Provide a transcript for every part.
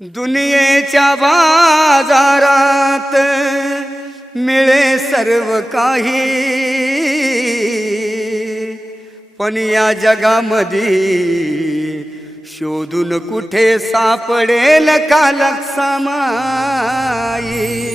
दुनियेच्या बाजारात मिळे सर्व काही. पण या जगामध्ये शोधून कुठे सापडेल कालक समाई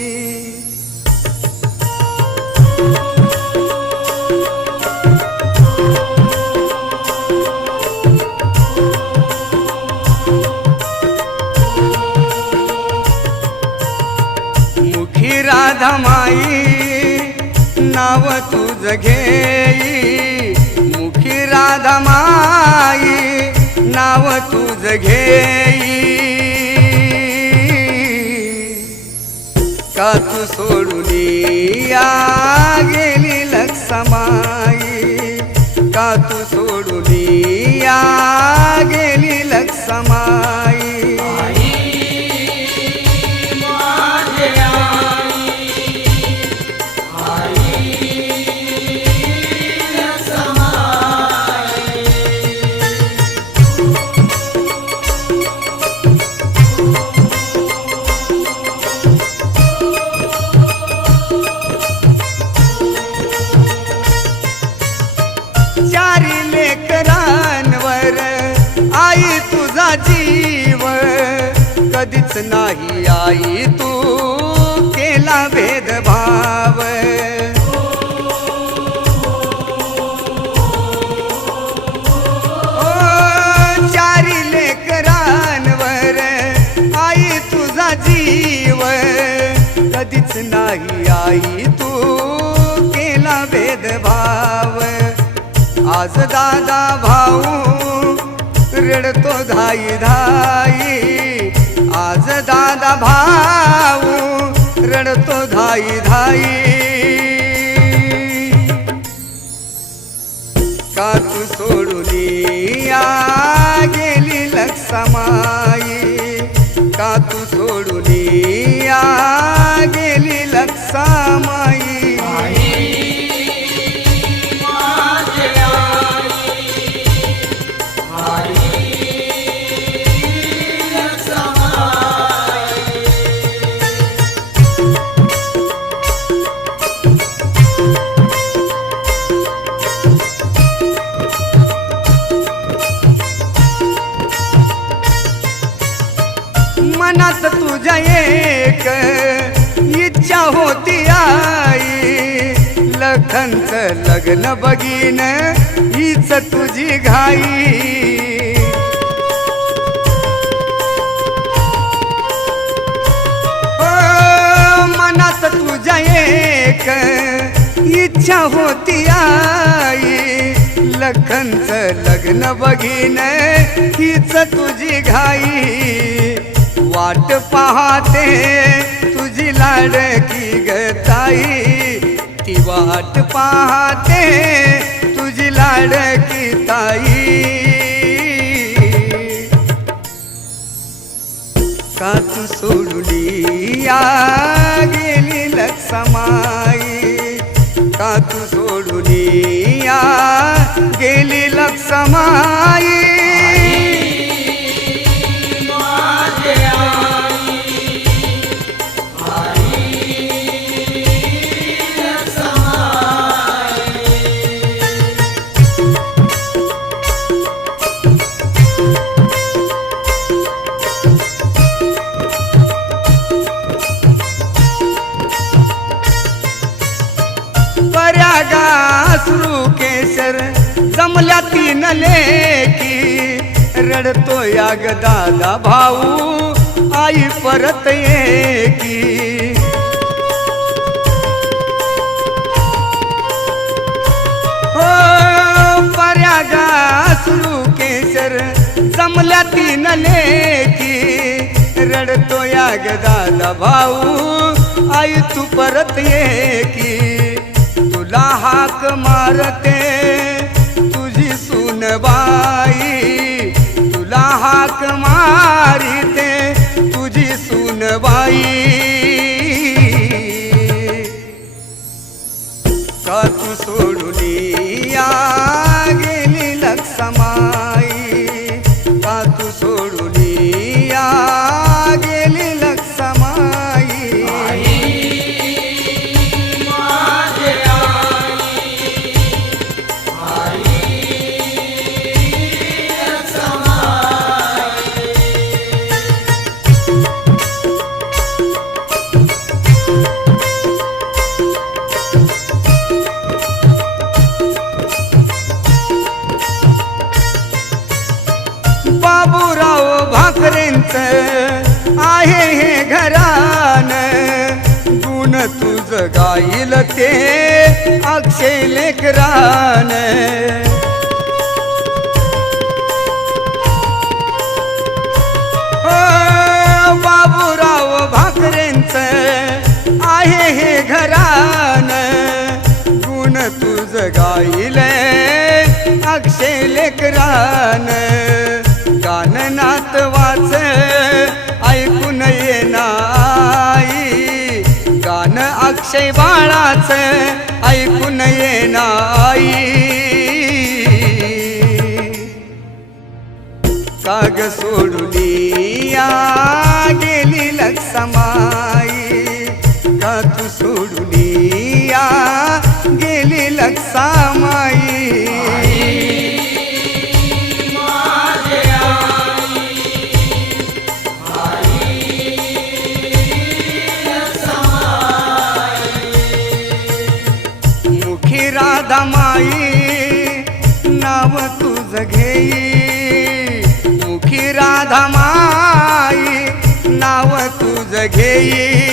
धमाई राधामाई नाव तुझ घेई. मुखी राधामाई नाव तुझ घेई. का तू सोडून या गेली लक्षमा चारी लेकरांवर. आई तुझा जीव कधीच नाही आई तू केला भेदभाव. ओ, चारी लेकरांवर. आई तुझा जीव कधीच नाही आई तू केला भेदभाव. आज दादा भाऊ रडतो धाई धाई. आज दादा भाऊ रडतो धाई धाई. लखनच लग्न बघीन हीच तुझी घाई. ओ, मनात तुझ्या एक इच्छा होती आई. लखनच लग्न बघीन हीच तुझी घाई. वाट पाहते तुझी लाडकी गताई वाट पाहते तुझी लाडकी ताई. का तू सोडली या गेली लक्षमाई. का तू सोडली या गेली लक्षमाई. तर जमल्या तीन लेकी रडतो याग दादा भाऊ आई परत येकी. हो परागासरू केसर जमल्या तीन लेकी रडतो याग दादा भाऊ आई तू परत येकी. तुला हाक मारते तुझी सुनबाई गाईल ते अक्षय लेकरान. बाबूराव भाकरेंच आहे हे घरान. गुण तुझ गाईल अक्षय लेकरान. गाननात वाच आशय बाळाच ऐकून ये नाई काग सोडली या गेली लक्षमाई. का तू सोडली मुखी राधा माई नाव तुझ घेई. मुखी राधा माई नाव तुझ घेई.